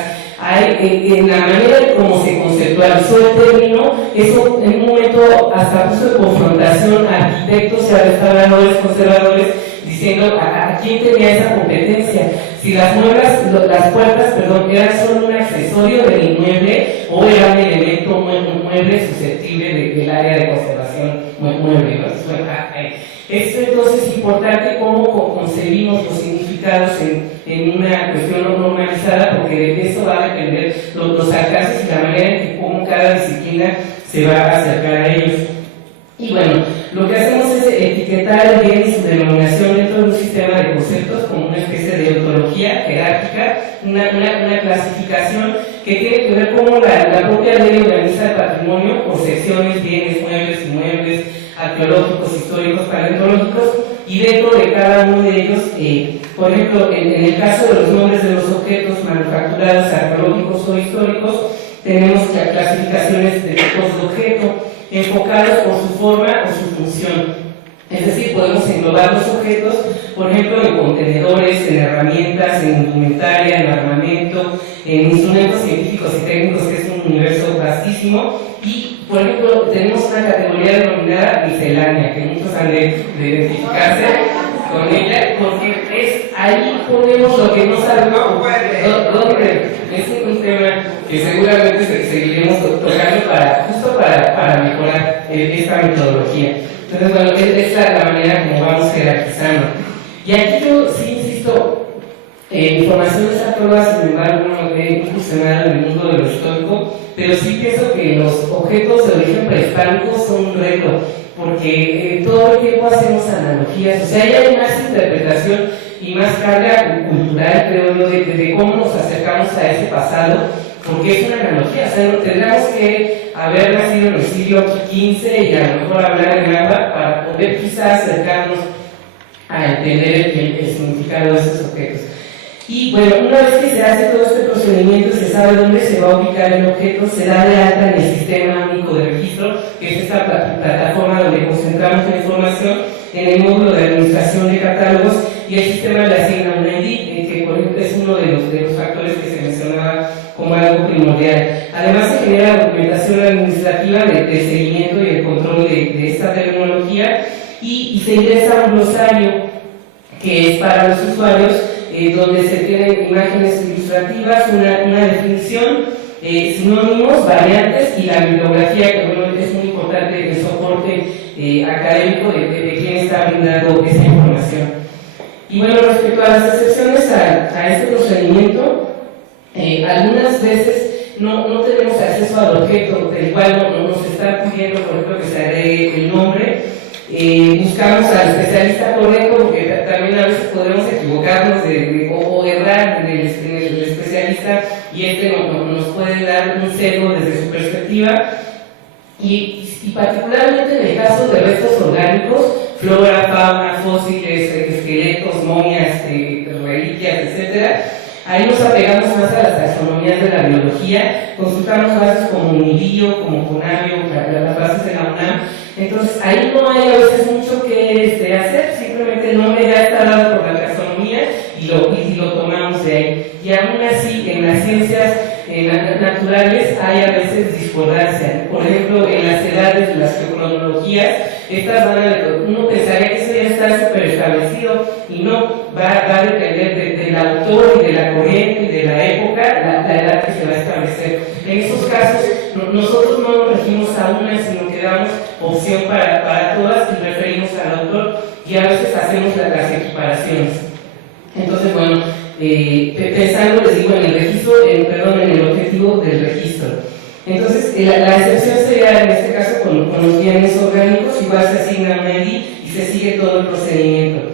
En la manera como se conceptualizó el término, eso en un momento hasta puso de confrontación a arquitectos y a restauradores, conservadores, diciendo a quién tenía esa competencia, si las puertas, eran solo un accesorio del inmueble o era un elemento mueble susceptible del área de conservación mueble, ¿no? Esto entonces es importante cómo concebimos los significados en una cuestión normalizada, porque de eso va a depender los alcances y la manera en que cómo cada disciplina se va a acercar a ellos. Y bueno, lo que hacemos es etiquetar el bien y su denominación dentro de un sistema de conceptos como una especie de ontología jerárquica, una clasificación que tiene que ver cómo la propia ley organiza el patrimonio por secciones, bienes, muebles, inmuebles, arqueológicos, históricos, paleontológicos, y dentro de cada uno de ellos, por ejemplo, en el caso de los nombres de los objetos manufacturados, arqueológicos o históricos, tenemos clasificaciones de tipos de objeto, enfocados por su forma o su función. Es decir, podemos englobar los objetos, por ejemplo, en contenedores, en herramientas, en indumentaria, en armamento, en instrumentos científicos y técnicos, que es un universo vastísimo. Y, por ejemplo, tenemos una categoría denominada miscelánea, que muchos han de identificarse con ella, porque ahí ponemos lo que no sabemos, ¿dónde? Es un tema que seguramente seguiremos tocando justo para mejorar esta metodología. Entonces, bueno, es la manera como vamos jerarquizando. Y aquí yo sí insisto, mi formación es arqueóloga, sin embargo, no he incursionado en el mundo de lo histórico, pero sí pienso que los objetos de origen prehispánico son un reto, porque todo el tiempo hacemos analogías, o sea, ya hay más interpretación y más carga cultural, creo yo, de cómo nos acercamos a ese pasado, porque es una analogía, o sea, tendríamos que haber nacido en el siglo XV y a lo mejor hablar en agua para poder quizás acercarnos a entender el significado de esos objetos. Y bueno, una vez que se hace todo este procedimiento, se sabe dónde se va a ubicar el objeto, se da de alta en el Sistema Único de Registro, que es esta plataforma donde concentramos la información, en el módulo de administración de catálogos, y el sistema le asigna un ID, que por ejemplo es uno de los factores que se mencionaba como algo primordial. Además se genera documentación administrativa de seguimiento y el control de esta terminología, y se ingresa un glosario que es para los usuarios, donde se tienen imágenes ilustrativas, una definición, sinónimos, variantes y la bibliografía, que bueno, es muy importante el soporte académico de quien está brindando esa información. Y bueno, respecto a las excepciones a este procedimiento, algunas veces no tenemos acceso al objeto, del cual nos está pidiendo, por ejemplo, que se agregue el nombre. Buscamos al especialista correcto, porque también a veces podremos equivocarnos o errar en el especialista, y nos puede dar un sesgo desde su perspectiva. Y particularmente en el caso de restos orgánicos, flora, fauna, fósiles, esqueletos, momias, reliquias, etc., ahí nos apegamos más a las taxonomías de la biología, consultamos bases como UNIBIO, como CONABIO, las bases de la UNAM. Entonces ahí no hay a veces mucho que hacer, simplemente el nombre ya está dado por la taxonomía y lo tomamos de ahí. Y aún así, en las ciencias naturales hay a veces discordancia. Por ejemplo, en las edades de las geocronologías, uno pensaría que eso ya está súper establecido, y no, va a depender del autor y de la corriente y de la época, la edad que se va a establecer. En esos casos, nosotros no nos regimos a una, sino que damos opción para todas y referimos al autor. y a veces hacemos las equiparaciones. Entonces, bueno, pensando, les digo, en el objetivo del registro. Entonces, la excepción sería, en este caso, con los bienes orgánicos, igual se asigna un ID y se sigue todo el procedimiento.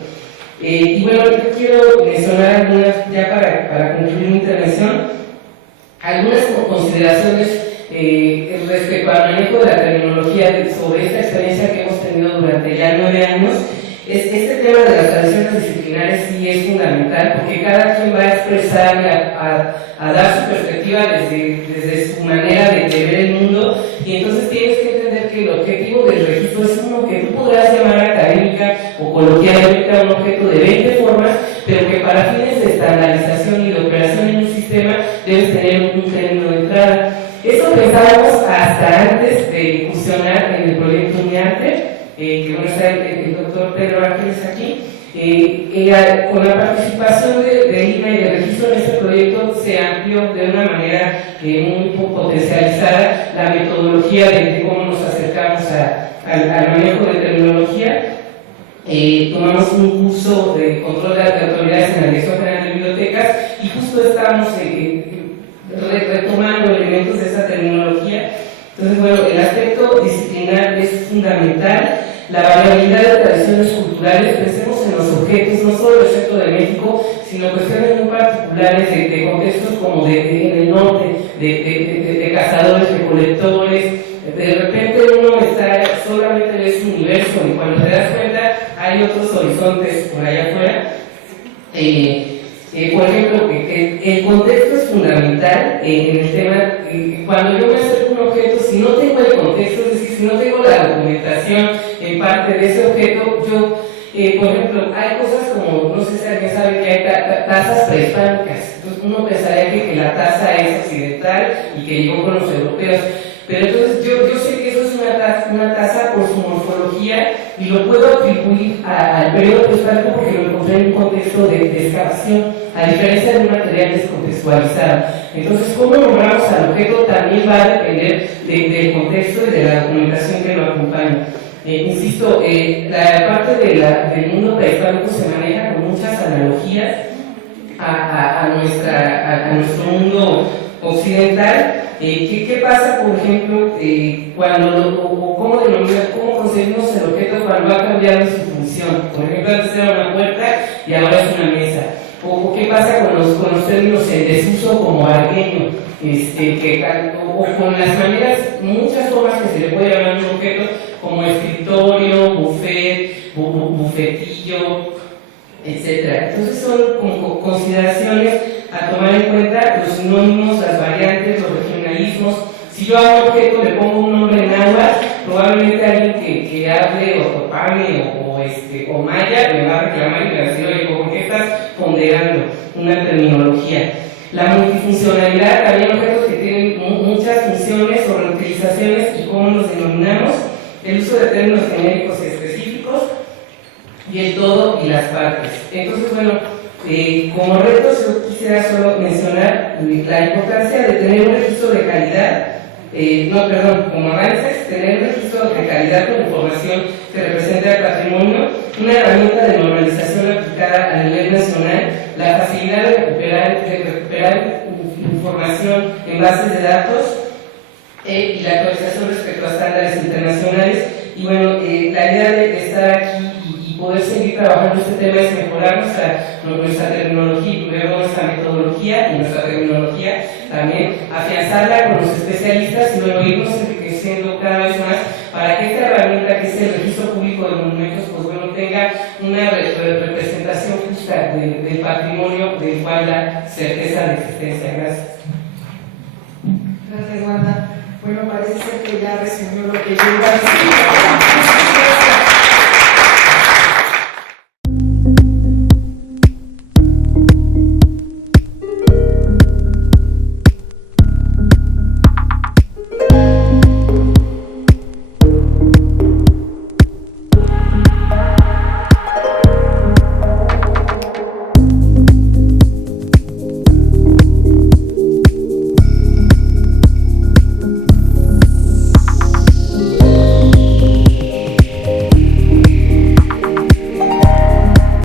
Y bueno, yo quiero mencionar algunas, ya para concluir mi intervención, algunas consideraciones respecto al manejo de la terminología sobre esta experiencia que hemos tenido durante ya 9 años. Este tema de las tradiciones disciplinares sí es fundamental, porque cada quien va a expresar y a dar su perspectiva desde su manera de ver el mundo, y entonces tienes que entender que el objetivo del registro es uno que tú podrás llamar académica o coloquialmente un objeto de 20 formas, pero que para fines de estandarización y de operación en un sistema debes tener un término de entrada. Eso pensábamos hasta antes de incursionar en el proyecto UNIARTE, que bueno, está el doctor Pedro Ángeles aquí. Con la participación de INA y de registro en este proyecto se amplió de una manera muy potencializada la metodología de cómo nos acercamos al manejo de terminología. Tomamos un curso de control de autoridades en la Dirección General de Bibliotecas y justo estamos retomando elementos de esa terminología. Entonces, bueno, el aspecto disciplinar es fundamental. La variabilidad de tradiciones culturales, pensemos en los objetos, no solo del centro de México, sino cuestiones muy particulares de contextos como en el norte, de cazadores, recolectores. De repente uno está, solamente ve su universo, y cuando te das cuenta hay otros horizontes por allá afuera. Por ejemplo, el contexto es fundamental en el tema. Cuando yo me acerco a un objeto, si no tengo el contexto, es decir, si no tengo la documentación en parte de ese objeto, yo, por ejemplo, hay cosas como, no sé si alguien sabe que hay tazas prehispánicas. Entonces uno pensaría que la taza es occidental y que llegó con los europeos. Pero entonces yo sé que eso es una taza por su morfología y lo puedo atribuir al periodo prehispánico porque lo encontré en un contexto de excavación, a diferencia de un material descontextualizado. Entonces, cómo nombramos al objeto también va a depender del contexto y de la documentación que lo acompaña. Insisto, la parte del mundo prehispánico se maneja con muchas analogías a nuestro mundo occidental. ¿Qué pasa, por ejemplo, cómo concebimos el objeto cuando ha cambiado su función? Por ejemplo, antes era una puerta y ahora es una mesa. O qué pasa con los términos en desuso como argueño, o con las maneras, muchas formas que se le puede llamar a un objeto, como escritorio, buffet, bufetillo, etc. Entonces son como consideraciones a tomar en cuenta, los sinónimos, las variantes, los regionalismos. Si yo a un objeto le pongo un nombre en agua, probablemente alguien que hable o topame o maya me va a reclamar y me va a decir, oye, ¿por qué estás ponderando una terminología? La multifuncionalidad, también objetos que tienen muchas funciones o reutilizaciones y cómo los denominamos, el uso de términos genéricos específicos y el todo y las partes. Entonces, bueno, como retos yo quisiera solo mencionar la importancia de tener un registro de calidad, como avances, tener un registro de calidad con información que represente al patrimonio, una herramienta de normalización aplicada a nivel nacional, la facilidad de recuperar información en bases de datos y la actualización respecto a estándares internacionales. Y bueno, la idea de estar aquí y poder seguir trabajando este tema es mejorar nuestra terminología, luego nuestra metodología y nuestra terminología también, afianzarla con los especialistas y luego irnos enriqueciendo cada vez más para que esta herramienta que es el registro público de monumentos, pues bueno, tenga una representación justa del patrimonio del cual da certeza de existencia. Gracias. Gracias, Wanda. Bueno, parece ser que ya resumió lo que yo iba a decir.